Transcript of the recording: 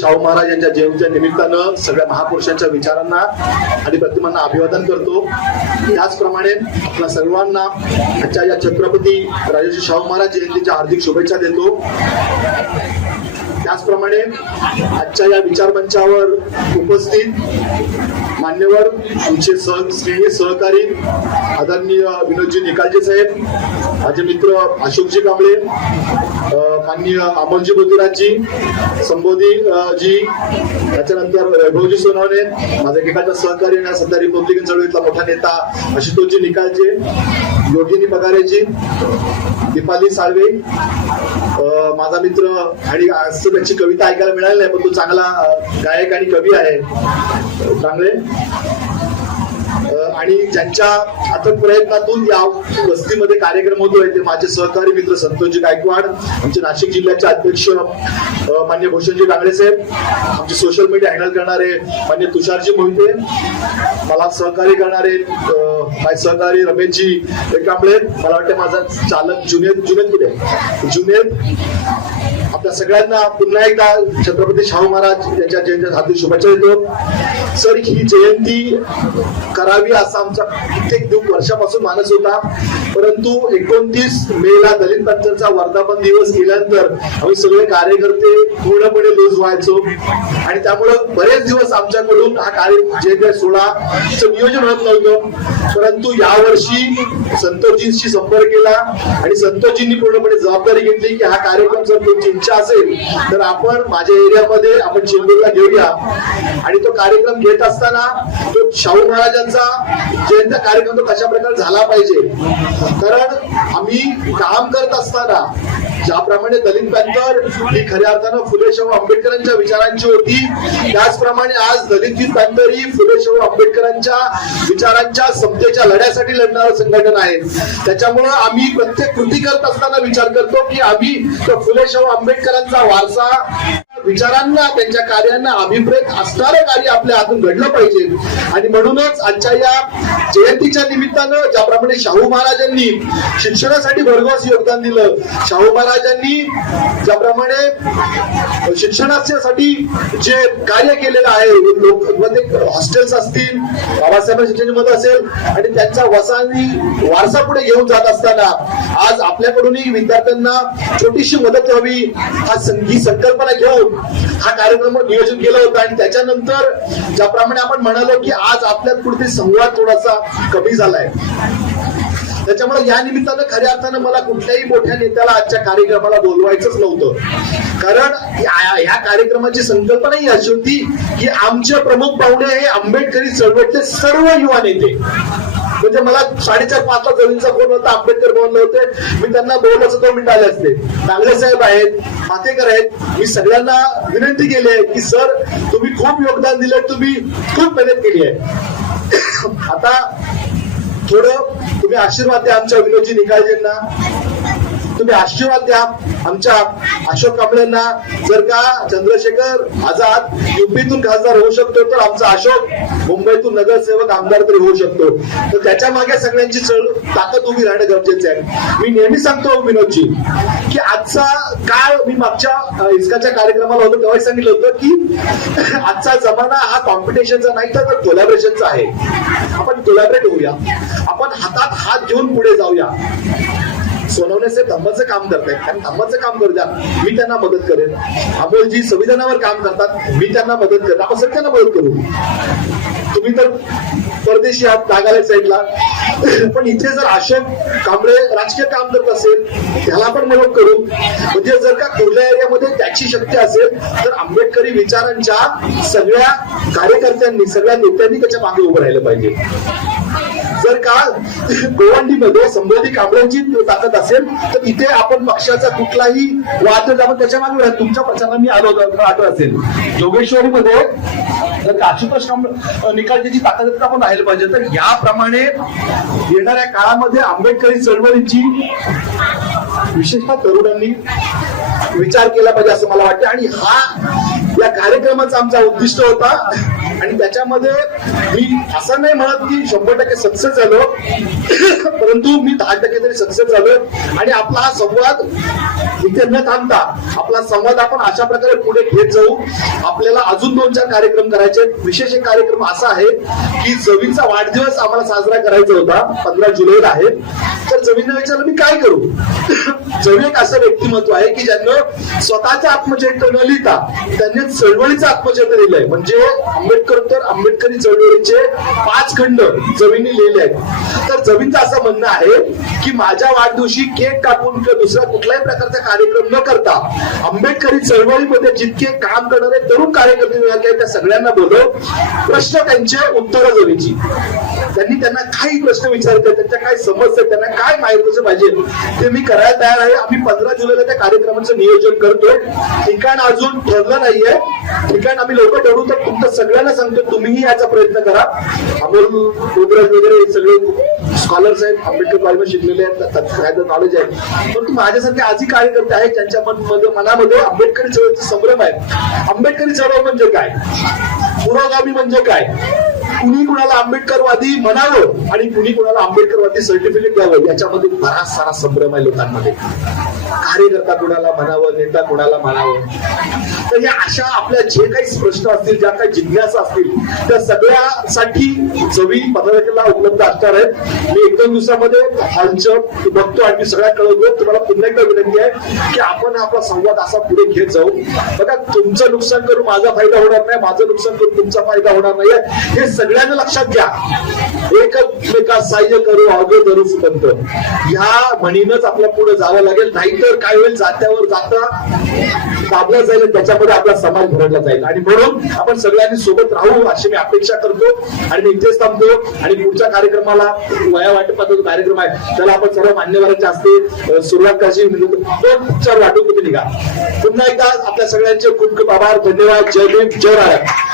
शाहू महाराज यांच्या जयंतीच्या निमित्तानं सगळ्या महापुरुषांच्या विचारांना आणि प्रतिमांना अभिवादन करतो. त्याचप्रमाणे आपल्या सर्वांना आजच्या या छत्रपती राजर्षी शाहू महाराज जयंतीच्या हार्दिक शुभेच्छा देतो. त्याचप्रमाणे आजच्या या विचारमंचावर उपस्थित मान्यवर आमचे सह स्नेही सहकारी आदरणीय विनोदजी निकालजी साहेब माझे मित्र अशोकजी कांबळे माननीय अमोलजी बोतीराजजी संबोधी जी त्याच्यानंतर वैभवजी सोनवणे माझ्या एकाच्या सहकारी आणि सध्या रिपब्लिकन चळवळीतला मोठा नेता आशुतोषजी निकालजे योगिनी पगारेजी दीपाली साळवे माझा मित्र आणि त्याची कविता ऐकायला मिळाली नाही पण तो चांगला गायक आणि कवी आहे. चांगले? आणि ज्यांच्या अथक प्रयत्नातून या वस्तीमध्ये कार्यक्रम होतोय ते माझे सहकारी मित्र संतोषजी गायकवाड आमचे नाशिक जिल्ह्याचे अध्यक्ष मान्य भूषणजी डांगळे साहेब आमचे सोशल मीडिया हँडल करणारे मान्य तुषारजी मोहिते मला सहकार्य करणारे माझे सहकारी रमेशजी कांबळे मला वाटतं माझा चालक जुनेद जुनेद कुठे? जुनेद आपल्या सगळ्यांना पुन्हा एकदा छत्रपती शाहू महाराज यांच्या जयंतीच्या हाती शुभेच्छा देतो. सर ही जयंती करावी असा आमचा कित्येक दिवस वर्षापासून मानस होता. परंतु एकोणतीस मे ला दलित पंचांचा वर्धापन दिवस गेल्यानंतर आम्ही सगळे कार्यकर्ते पूर्णपणे लूज व्हायचो. आणि त्यामुळं बरेच दिवस आमच्याकडून हा कार्य जयंती सोहळाचं नियोजन होत नव्हतं. परंतु यावर्षी संतोषजींशी संपर्क केला आणि संतोषजींनी पूर्णपणे जबाबदारी घेतली की हा कार्यक्रम जर तुमची इच्छा असेल तर आपण माझ्या एरियामध्ये आपण चेंबूरला घेऊया. आणि तो कार्यक्रम घेत असताना तो शाहू महाराजांचा जयंत कार्यक्रम तो कशा प्रकारे झाला पाहिजे? कारण आम्ही काम करत असताना ज्याप्रमाणे दलित पॅंथर ही खऱ्या अर्थानं फुले शाहू आंबेडकरांच्या विचारांची होती त्याचप्रमाणे आज दलित पॅंथर ही फुले शाहू आंबेडकरांच्या विचारांच्या समतेच्या लढ्यासाठी लढणारं संघटन आहे. त्याच्यामुळं आम्ही प्रत्येक कृती करत असताना विचार करतो की आम्ही फुले शाहू आंबेडकर आंबेडकरांचा वारसा विचारांना त्यांच्या कार्यांना अभिप्रेत असणारं कार्य आपल्या हातून घडलं पाहिजे. आणि म्हणूनच आजच्या या जयंतीच्या निमित्तानं ज्याप्रमाणे शाहू महाराजांनी शिक्षणासाठी भरघोस योगदान दिलं शाहू महाराजांनी ज्याप्रमाणे शिक्षणासाठी जे कार्य केलेलं आहे असतील बाबासाहेब मत असेल आणि त्यांचा वसानी वारसा पुढे घेऊन जात असताना आज आपल्याकडूनही विद्यार्थ्यांना छोटीशी मदत व्हावी हा ही संकल्पना घेऊन हा कार्यक्रम नियोजन केला होता. आणि त्याच्यानंतर ज्याप्रमाणे आपण म्हणालो की आज आपल्यात कुठेतरी संवाद थोडासा कमी झालाय. त्याच्यामुळे या निमित्तानं खऱ्या अर्थानं मला कुठल्याही मोठ्या नेत्याला आजच्या कार्यक्रमाला बोलवायचंच नव्हतं. कारण या कार्यक्रमाची संकल्पना ही अशी होती की आमचे प्रमुख पाहुणे हे आंबेडकरी चळवळीतले सर्व युवा नेते. म्हणजे मला साडेचार पाच ला जवळचा फोन होता आंबेडकर भवनला होते. मी त्यांना दोन दोन मिनिट आले असते. डांगरे साहेब आहेत मातेकर आहेत. मी सगळ्यांना विनंती केली आहे की सर तुम्ही खूप योगदान दिले तुम्ही खूप मेहनत केली आहे. आता थोडं तुम्ही आशीर्वाद द्या आमच्या विनोदजी निकाळजेंना तुम्ही आशीर्वाद द्या. आमच्या अशोक कांबळेंना जर का चंद्रशेखर आझाद युपीतून खासदार होऊ शकतो तर आमचा अशोक मुंबईतून नगरसेवक आमदार तरी होऊ शकतो. तर त्याच्यामागे सगळ्यांची चढ ताकद उभी राहणं गरजेचं आहे. मी नेहमी सांगतो विनोदजी की आजचा काळ मी मागच्या इस्काच्या कार्यक्रमाला होतो तेव्हा सांगितलं होतं की आजचा जमाना हा कॉम्पिटिशनचा नाही तर कोलॅबरेशनचा आहे. आपण कोलॅबरेट होऊया. आपण हातात हात घेऊन पुढे जाऊया. सोनवण्याचे साहेब काम करतायत. कारण धम्माचं काम करू द्या मी त्यांना मदत करेन. अमोलजी संविधानावर काम करतात मी त्यांना मदत करेन. आपण सगळ्यांना मदत करू. तुम्ही तर परदेशी आहात नागालँड साईडला. पण इथे जर अशोक कांबळे राजकीय काम करत असेल त्याला पण मदत करू. म्हणजे जर का कुर्ल्या एरियामध्ये त्याची शक्ती असेल तर आंबेडकरी विचारांच्या सगळ्या कार्यकर्त्यांनी सगळ्या नेत्यांनी त्याच्यामागे उभं राहिलं पाहिजे. जर का गोवंडीमध्ये संबोधी कांबळ्यांची ताकद असेल तर इथे आपण पक्षाचा कुठलाही वाद आपण त्याच्यामागे तुमच्या पक्षाला मी आलो होतो आठवत असेल. जोगेश्वरीमध्ये जर आशुतोष निकालची ताकद आपण राहिलं पाहिजे. तर याप्रमाणे येणाऱ्या काळामध्ये आंबेडकरी चळवळीची विशेषतः तरुणांनी विचार केला पाहिजे असं मला वाटतं. आणि हा या कार्यक्रमाचा आमचा उद्दिष्ट होता. त्याच्यामध्ये मी असं नाही म्हणत की शंभर टक्के सक्सेस झालो परंतु मी दहा टक्के तरी सक्सेस झालो आणि आपला हा संवाद इथे न थांबता आपला संवाद आपण अशा प्रकारे पुढे घेत जाऊ. आपल्याला अजून दोन चार कार्यक्रम करायचे. विशेष एक कार्यक्रम असा आहे की जवीचा वाढदिवस आम्हाला साजरा करायचा होता. पंधरा जुलैला आहे. तर जमीनने विचारलं मी काय करू? जमीन एक असं व्यक्तिमत्व आहे की ज्यांना स्वतःचं आत्मचरित्र न लिहिता त्यांनी चळवळीचं आत्मचरित्र लिहिलंय. म्हणजे आंबेडकर तर आंबेडकरी चळवळीचे पाच खंड जमिनी लिहिले आहेत. तर जमीनचं असं म्हणणं आहे की माझ्या वाढदिवशी केक कापून किंवा दुसऱ्या कुठल्याही प्रकारचा कार्यक्रम न करता आंबेडकरी चळवळीमध्ये जितके काम करणारे तरुण कार्यकर्ते मिळाले आहेत, त्या सगळ्यांना बोलव. प्रश्न त्यांचे उत्तरं जमीची त्यांनी त्यांना काही प्रश्न विचारतात त्यांच्या काय समस्या त्यांना काय माहिती पाहिजे? ते मी करायला तयार आहे. आम्ही पंधरा जुलैला त्या कार्यक्रमाचं नियोजन करतोय. ठिकाण अजून ठरलं नाहीये. ठिकाण आम्ही लवकर ठरवू तर तुमचं सगळ्यांना सांगतो तुम्हीही याचा प्रयत्न करा. अमोल गोबराज वगैरे सगळे स्कॉलर्स आहेत आंबेडकर कॉलेज शिकलेले आहेत त्याचं नॉलेज आहे. पण माझ्यासारखे आजही कार्यकर्ते आहेत ज्यांच्या मन- मनामध्ये आंबेडकरी चळवळीचा संभ्रम आहे. आंबेडकरी चळवळ म्हणजे काय? पुरोगामी म्हणजे काय? कुणी कुणाला आंबेडकरवादी म्हणावं आणि कुणी कुणाला आंबेडकरवादी सर्टिफिकेट द्यावं याच्यामध्ये बराच सारा संभ्रम आहे लोकांमध्ये. कार्यकर्ता कुणाला म्हणावं नेता कुणाला म्हणावं? तर या अशा आपल्या जे काही प्रश्न असतील ज्या काही जिज्ञासा असतील त्या सगळ्यासाठी चवी पत्रकाला उपलब्ध असणार आहेत. मी एक दोन दिवसामध्ये हॉलच बघतो आणि मी सगळ्या कळवतो. तुम्हाला पुन्हा एकदा विनंती आहे की आपण आपला संवाद असा पुढे घेत जाऊ. बघा तुमचं नुकसान करून माझा फायदा होणार नाही माझं नुकसान करून तुमचा फायदा होणार नाही. हे सगळ्यांना लक्षात घ्या. एकमेका सहाय्य करू अवघ धरू सुपंत ह्या म्हणीनच आपल्या पुढे जावं लागेल. नाही नाहीतर काय होईल जात्यावर जाता दाबला जाईल त्याच्यामध्ये आपला समाज भरडला जाईल. आणि म्हणून आपण सगळ्यांनी सोबत राहू अशी मी अपेक्षा करतो. आणि मी इथेच थांबतो. आणि पुढच्या कार्यक्रमाला वया वाटपाचा जो कार्यक्रम आहे त्याला आपण सर्व मान्यवरांच्या हस्ते सुरुवात कशी म्हणजे दोन चार वाटून तुम्ही निघा. पुन्हा एकदा आपल्या सगळ्यांचे खूप खूप आभार. धन्यवाद. जय भीम. जय महाराज